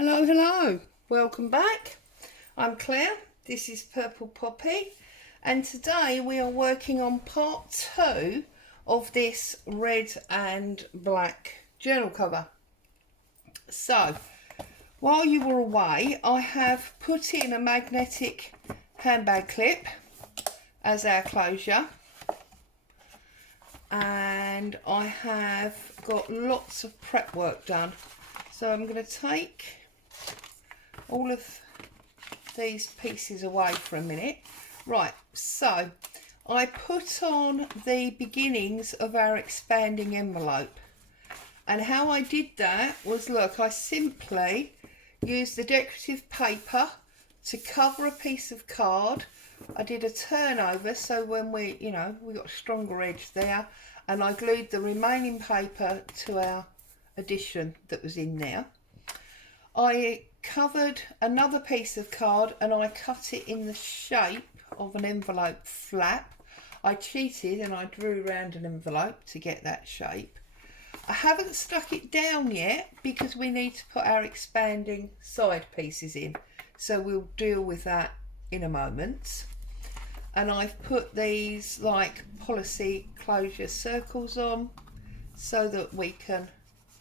Hello, hello, welcome back. I'm Claire, this is Purple Poppy, and today we are working on part 2 of this red and black journal cover. So, while you were away, I have put in a magnetic handbag clip as our closure, and I have got lots of prep work done. So I'm going to take all of these pieces away for a minute. Right, so I put on the beginnings of our expanding envelope, and how I did that was, look, I simply used the decorative paper to cover a piece of card. I did a turnover, so when we got a stronger edge there, and I glued the remaining paper to our addition that was in there. I covered another piece of card and I cut it in the shape of an envelope flap. I cheated and I drew around an envelope to get that shape. I haven't stuck it down yet because we need to put our expanding side pieces in, so we'll deal with that in a moment. And I've put these like policy closure circles on so that we can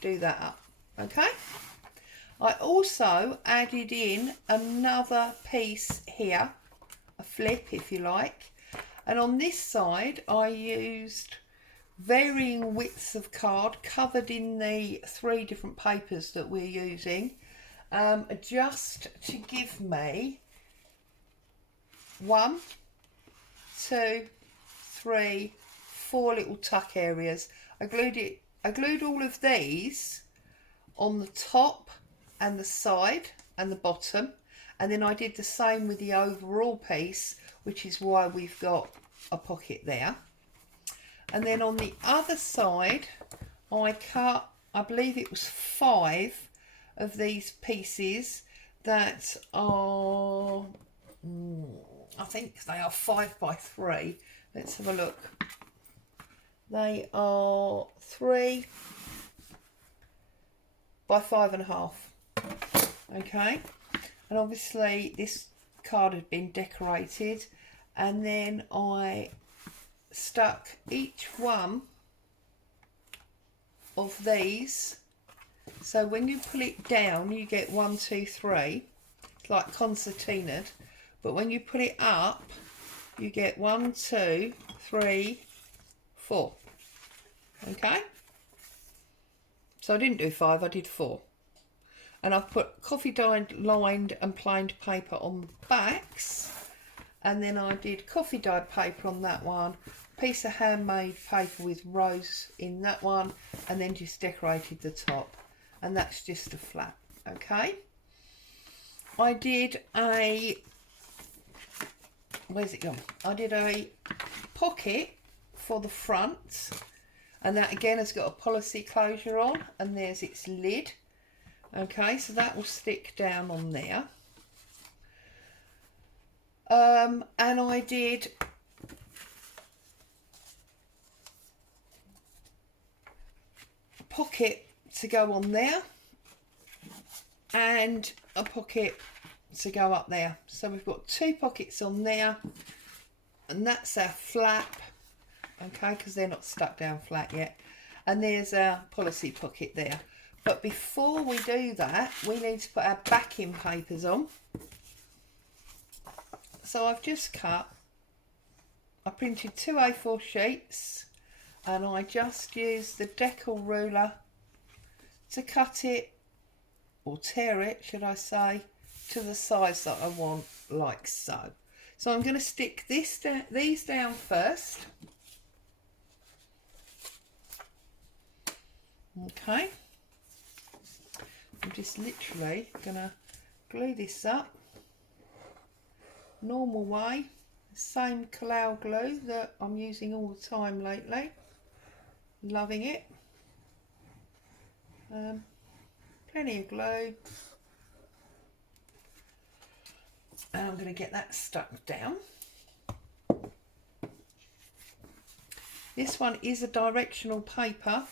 do that up. Okay, I also added in another piece here, a flip if you like, and on this side I used varying widths of card covered in the 3 different papers that we're using, just to give me 1, 2, 3, 4 little tuck areas. I glued all of these on the top and the side and the bottom, and then I did the same with the overall piece, which is why we've got a pocket there. And then on the other side I cut, I believe it was 5 of these pieces that are, I think they are 5 by 3. Let's have a look. They are 3 by 5.5. Okay, and obviously this card had been decorated, and then I stuck each one of these, so when you pull it down you get 1, 2, 3. It's like concertinaed, but when you put it up you get 1, 2, 3, 4. Okay, so I didn't do 5, I did 4. And I've put coffee dyed lined and planed paper on the backs, and then I did coffee dyed paper on that one, piece of handmade paper with rose in that one, and then just decorated the top, and that's just a flap. Okay, I did a, where's it gone? I did a pocket for the front, and that again has got a policy closure on, and there's its lid. Okay, so that will stick down on there. And I did a pocket to go on there and a pocket to go up there. So we've got 2 pockets on there, and that's our flap. Okay, because they're not stuck down flat yet. And there's our policy pocket there. But before we do that, we need to put our backing papers on. So I've just cut, I printed 2 A4 sheets, and I just used the decal ruler to cut it, or tear it, should I say, to the size that I want, like so. So I'm going to stick these down first. Okay, I'm just literally gonna glue this up normal way, same Kalau glue that I'm using all the time lately, loving it. Plenty of glue, and I'm going to get that stuck down. This one is a directional paper,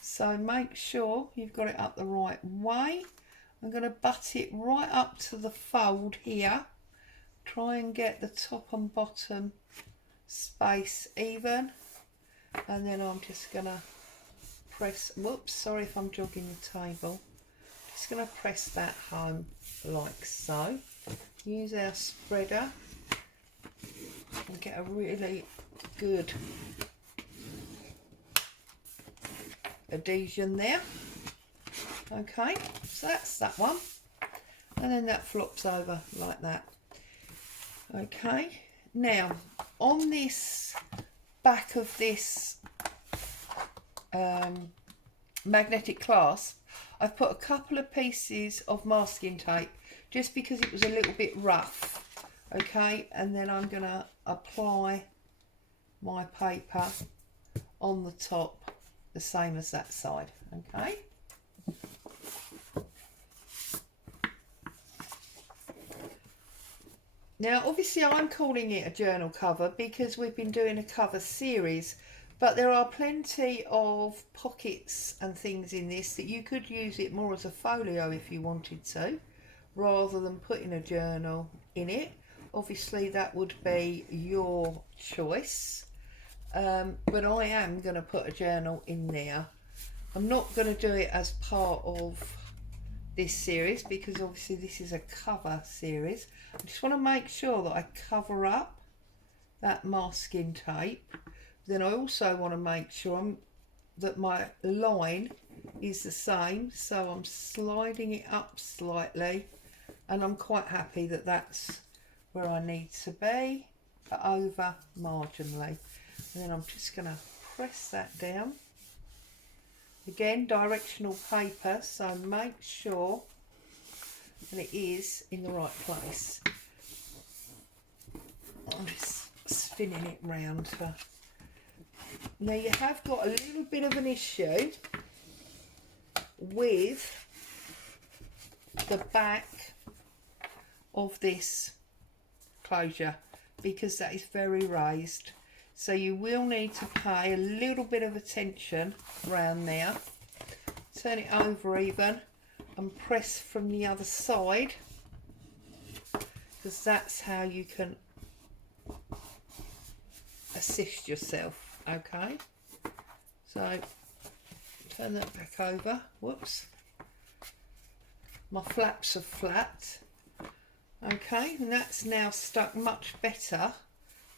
so make sure you've got it up the right way. I'm going to butt it right up to the fold here. Try and get the top and bottom space even. And then I'm just going to press, whoops, sorry if I'm jogging the table. Just going to press that home like so. Use our spreader and get a really good adhesion there. Okay, so that's that one, and then that flops over like that. Okay, now on this back of this magnetic clasp, I've put a couple of pieces of masking tape just because it was a little bit rough. Okay, and then I'm going to apply my paper on the top the same as that side. Okay. Now obviously I'm calling it a journal cover because we've been doing a cover series, but there are plenty of pockets and things in this that you could use it more as a folio if you wanted to, rather than putting a journal in it. Obviously that would be your choice, but I am going to put a journal in there. I'm not going to do it as part of this series because obviously this is a cover series. I just want to make sure that I cover up that masking tape. Then I also want to make sure that my line is the same, so I'm sliding it up slightly, and I'm quite happy that that's where I need to be, but over marginally. And then I'm just going to press that down. Again, directional paper, so make sure that it is in the right place. I'm just spinning it round. Now you have got a little bit of an issue with the back of this closure because that is very raised. So you will need to pay a little bit of attention around there. Turn it over even and press from the other side, because that's how you can assist yourself. Okay, so turn that back over. Whoops, my flaps are flat. Okay, and that's now stuck much better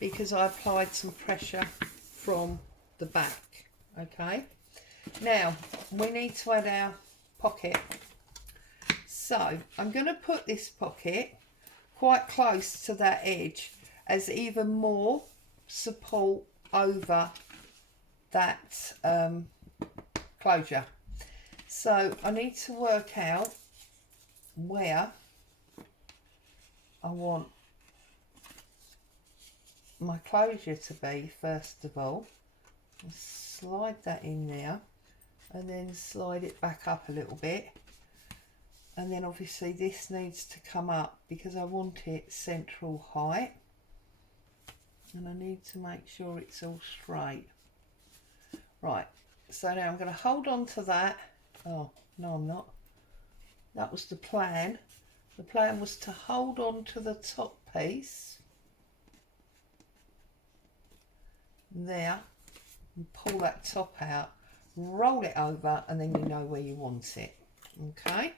because I applied some pressure from the back. Okay, now we need to add our pocket. So I'm going to put this pocket quite close to that edge as even more support over that closure. So I need to work out where I want my closure to be first of all. Slide that in there and then slide it back up a little bit, and then obviously this needs to come up because I want it central height, and I need to make sure it's all straight. Right, so now I'm going to hold on to that. Oh no, I'm not. That was the plan. The plan was to hold on to the top piece there and pull that top out, roll it over, and then you know where you want it. Okay,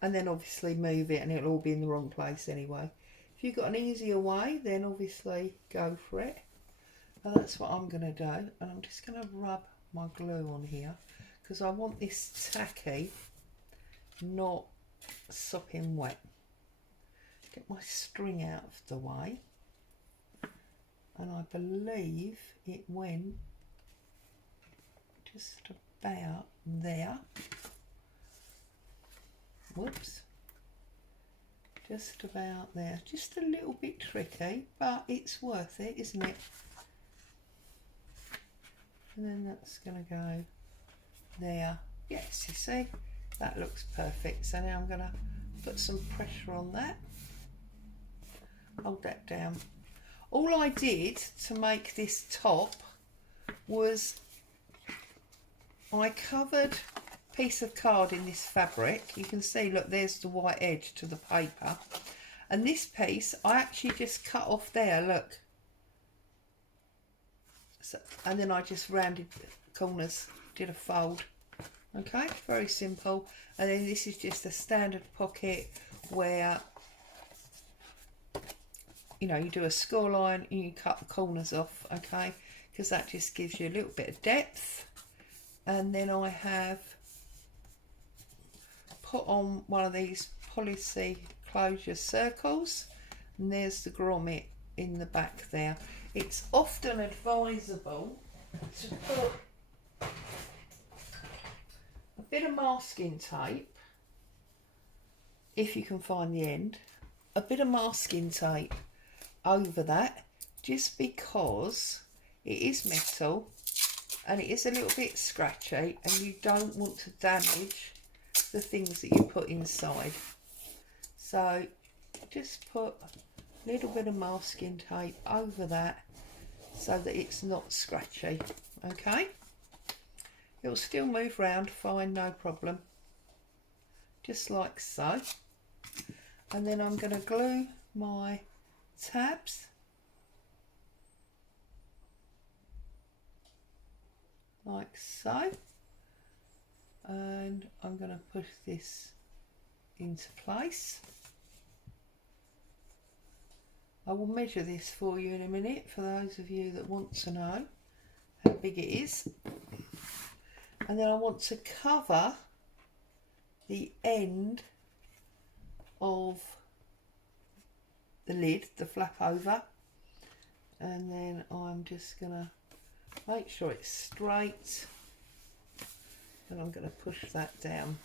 and then obviously move it and it'll all be in the wrong place anyway. If you've got an easier way, then obviously go for it. And that's what I'm going to do, and I'm just going to rub my glue on here because I want this tacky, not sopping wet. Get my string out of the way, and I believe it went just about there. Whoops, just about there. Just a little bit tricky, but it's worth it, isn't it? And then that's going to go there. Yes, you see, that looks perfect. So now I'm going to put some pressure on that. Hold that down. All I did to make this top was I covered piece of card in this fabric. You can see, look, there's the white edge to the paper. And this piece, I actually just cut off there, look. So, and then I just rounded the corners, did a fold. Okay, very simple. And then this is just a standard pocket where, you know, you do a score line and you cut the corners off, okay, because that just gives you a little bit of depth. And then I have put on one of these policy closure circles, and there's the grommet in the back there. It's often advisable to put a bit of masking tape, if you can find the end, a bit of masking tape over that, just because it is metal and it is a little bit scratchy and you don't want to damage the things that you put inside. So just put a little bit of masking tape over that so that it's not scratchy, okay? It will still move around fine, no problem, just like so. And then I'm going to glue my tabs like so, and I'm going to push this into place. I will measure this for you in a minute for those of you that want to know how big it is. And then I want to cover the end of the lid, the flap over, and then I'm just going to make sure it's straight, and I'm going to push that down.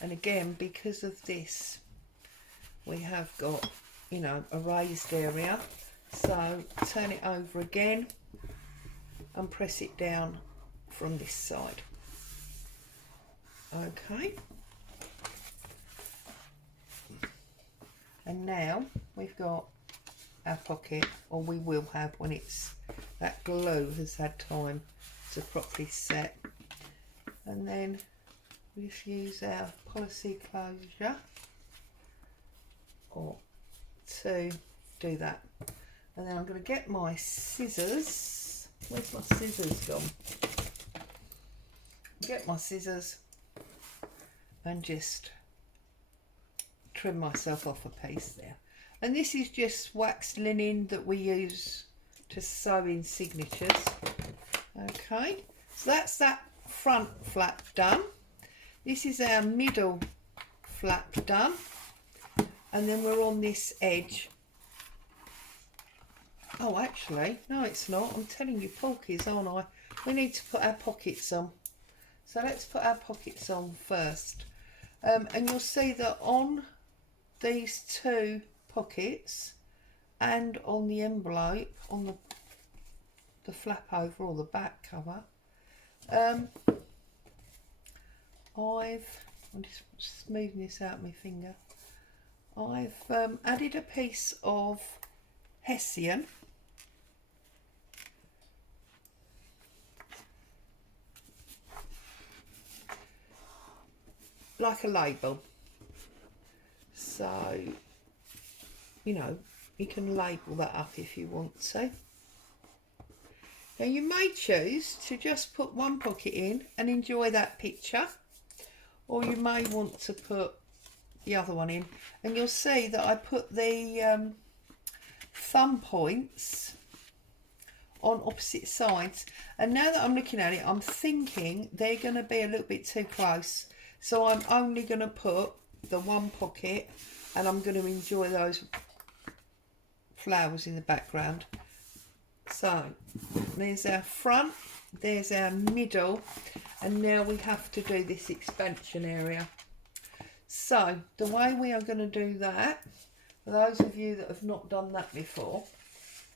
And again, because of this, we have got, you know, a raised area, so turn it over again and press it down from this side. Okay, and now we've got our pocket, or we will have when it's that glue has had time to properly set. And then we just use our policy closure or to do that. And then I'm going to get my scissors. Where's my scissors gone? Get my scissors and just trim myself off a piece there. And this is just waxed linen that we use to sew in signatures. Okay, so that's that front flap done. This is our middle flap done, and then we're on this edge. Oh, actually, no, it's not. I'm telling you porkies, aren't I? We need to put our pockets on. So let's put our pockets on first. And you'll see that on these two pockets and on the envelope, on the flap over or the back cover, I'm just smoothing this out with my finger. I've added a piece of Hessian, like a label. So, you know, you can label that up if you want to. Now you may choose to just put one pocket in and enjoy that picture, or you may want to put the other one in, and you'll see that I put the thumb points on opposite sides, and now that I'm looking at it, I'm thinking they're going to be a little bit too close, so I'm only going to put the one pocket, and I'm going to enjoy those flowers in the background. So there's our front, there's our middle, and now we have to do this expansion area. So the way we are going to do that, for those of you that have not done that before,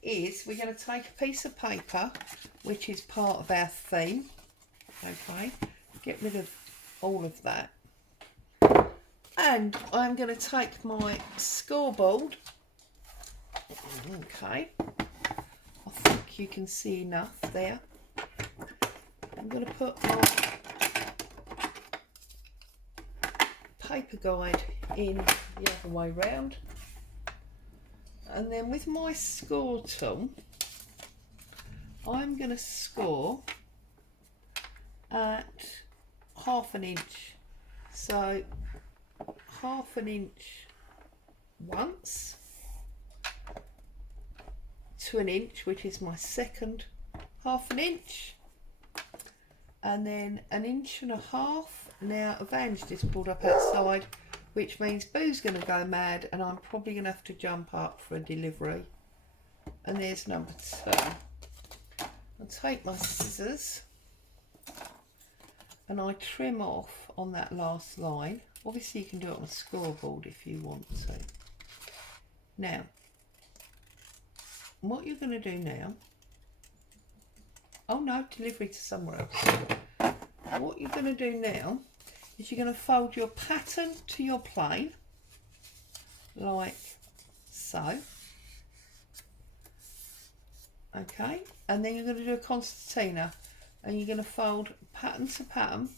is we're going to take a piece of paper, which is part of our theme. Okay, get rid of all of that. And I'm going to take my scoreboard Okay, I think you can see enough there. I'm going to put my paper guide in the other way round, and then with my score tool I'm going to score at 1/2 inch. So 1/2 inch once to 1 inch, which is my second 1/2 inch, and then 1.5 inches. Now Evan's just pulled up outside, which means Boo's going to go mad and I'm probably going to have to jump up for a delivery. And there's number 2. I'll take my scissors and I trim off on that last line. Obviously you can do it on a scoreboard if you want to. Now, what you're going to do now, oh no, delivery to somewhere else. What you're going to do now is you're going to fold your pattern to your plane, like so. Okay, and then you're going to do a concertina, and you're going to fold pattern to pattern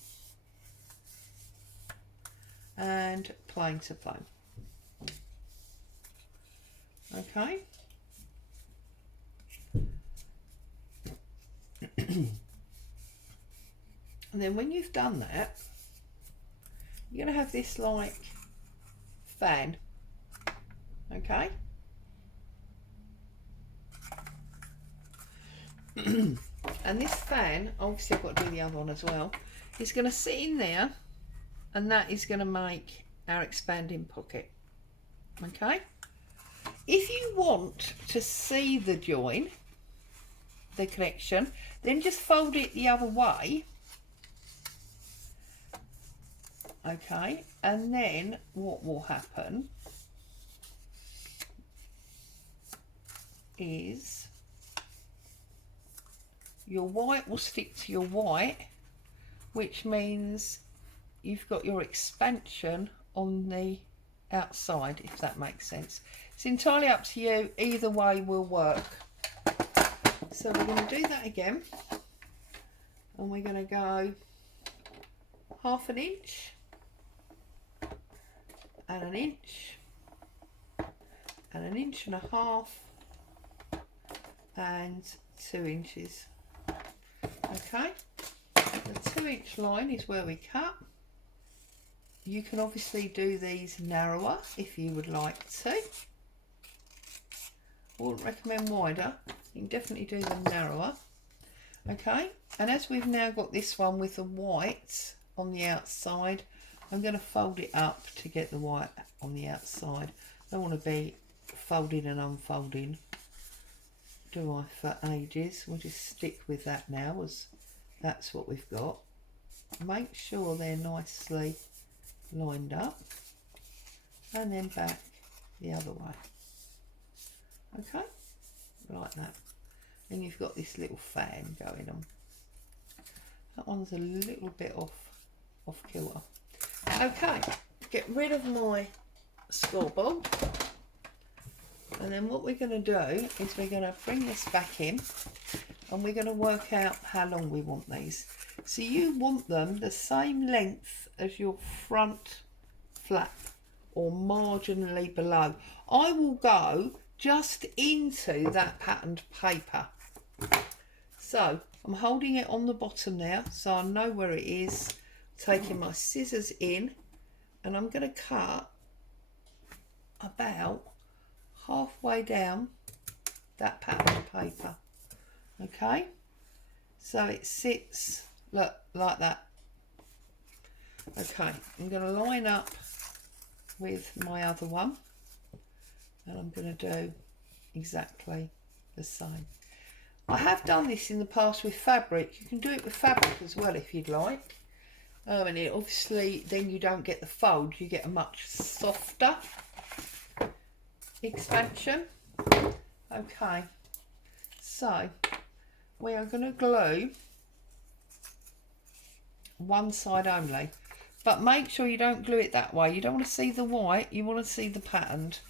and plane to plane. Okay. And then when you've done that, you're going to have this like fan. Okay. And this fan, obviously I've got to do the other one as well, is going to sit in there, and that is going to make our expanding pocket. Okay. If you want to see the join, the connection, then just fold it the other way. Okay, and then what will happen is your white will stick to your white, which means you've got your expansion on the outside, if that makes sense. It's entirely up to you, either way will work. So we're going to do that again, and we're going to go 1/2 inch and 1 inch and 1.5 inches and 2 inches. Okay, the 2 inch line is where we cut. You can obviously do these narrower if you would like to. I wouldn't recommend wider. You can definitely do them narrower. Okay, and as we've now got this one with the white on the outside, I'm going to fold it up to get the white on the outside. I don't want to be folding and unfolding, do I, for ages. We'll just stick with that now, as that's what we've got. Make sure they're nicely lined up, and then back the other way. Okay, like that. And you've got this little fan going on. That one's a little bit off kilter. Okay, get rid of my scoreboard, and then what we're going to do is we're going to bring this back in, and we're going to work out how long we want these. So you want them the same length as your front flap, or marginally below. I will go just into that patterned paper. So I'm holding it on the bottom now, so I know where it is. Taking my scissors in, and I'm going to cut about halfway down that patterned paper. Okay, so it sits, look, like that. Okay, I'm going to line up with my other one, and I'm going to do exactly the same. I have done this in the past with fabric. You can do it with fabric as well if you'd like. And it obviously, then you don't get the fold, you get a much softer expansion. Okay, so we are going to glue one side only, but make sure you don't glue it that way. You don't want to see the white, you want to see the patterned.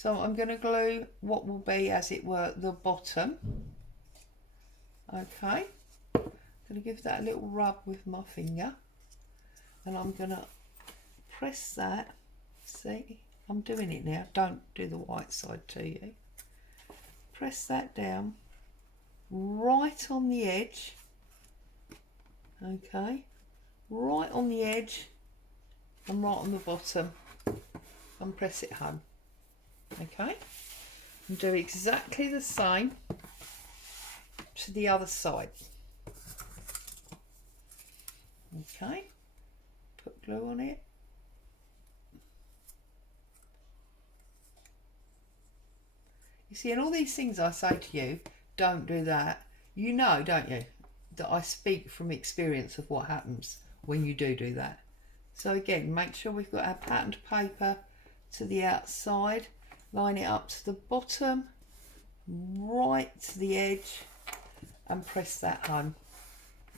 So I'm going to glue what will be, as it were, the bottom. Okay, I'm going to give that a little rub with my finger, and I'm going to press that. See, I'm doing it now. Don't do the white side to you. Press that down right on the edge. Okay, right on the edge and right on the bottom, and press it home. Okay, and do exactly the same to the other side. Okay, put glue on it. You see, and all these things I say to you, don't do that. You know, don't you, that I speak from experience of what happens when you do that. So again, make sure we've got our patterned paper to the outside, line it up to the bottom, right to the edge, and press that home.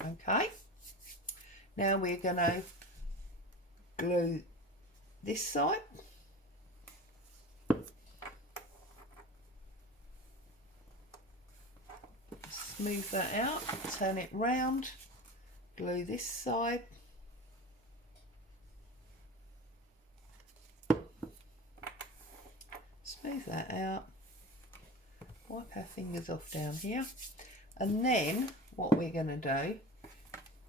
Okay, now we're going to glue this side. Smooth that out, turn it round, glue this side. Smooth that out, wipe our fingers off down here, and then what we're going to do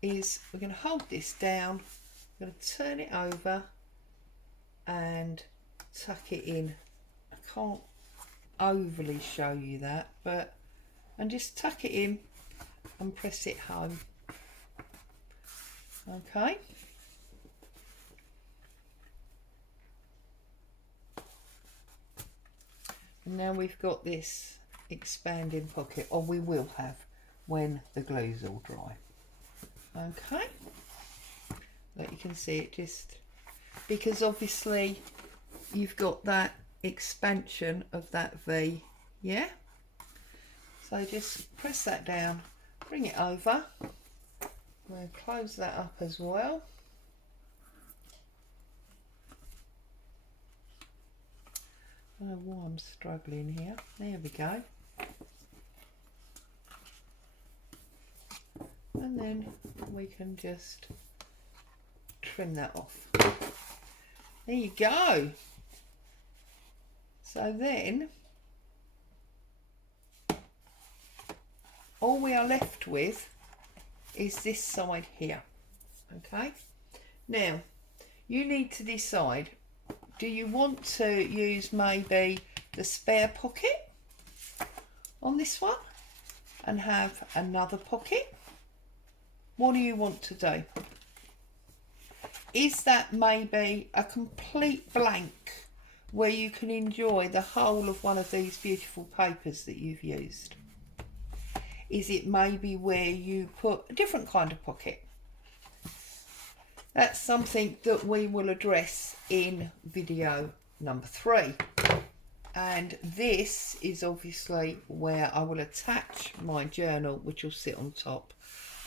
is we're going to hold this down, we're going to turn it over and tuck it in. I can't overly show you that, but and just tuck it in and press it home. Okay, and now we've got this expanding pocket, or we will have when the glue's all dry. Okay, like you can see it, just because obviously you've got that expansion of that V, yeah? So just press that down, bring it over, we'll close that up as well. I don't know why I'm struggling here. There we go. And then we can just trim that off. There you go. So then all we are left with is this side here. Okay, now you need to decide, do you want to use maybe the spare pocket on this one and have another pocket? What do you want to do? Is that maybe a complete blank where you can enjoy the whole of one of these beautiful papers that you've used? Is it maybe where you put a different kind of pocket? That's something that we will address in video number 3. And this is obviously where I will attach my journal, which will sit on top.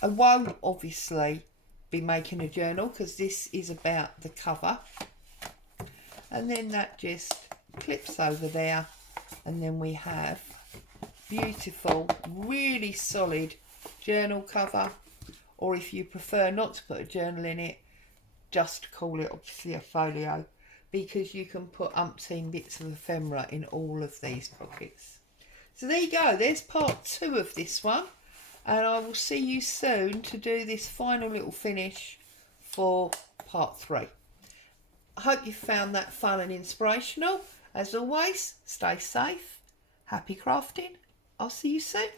I won't obviously be making a journal because this is about the cover. And then that just clips over there, and then we have beautiful, really solid journal cover, or if you prefer not to put a journal in it, just call it obviously a folio, because you can put umpteen bits of ephemera in all of these pockets. So there you go, there's part 2 of this one, and I will see you soon to do this final little finish for part 3. I hope you found that fun and inspirational. As always, stay safe, happy crafting. I'll see you soon.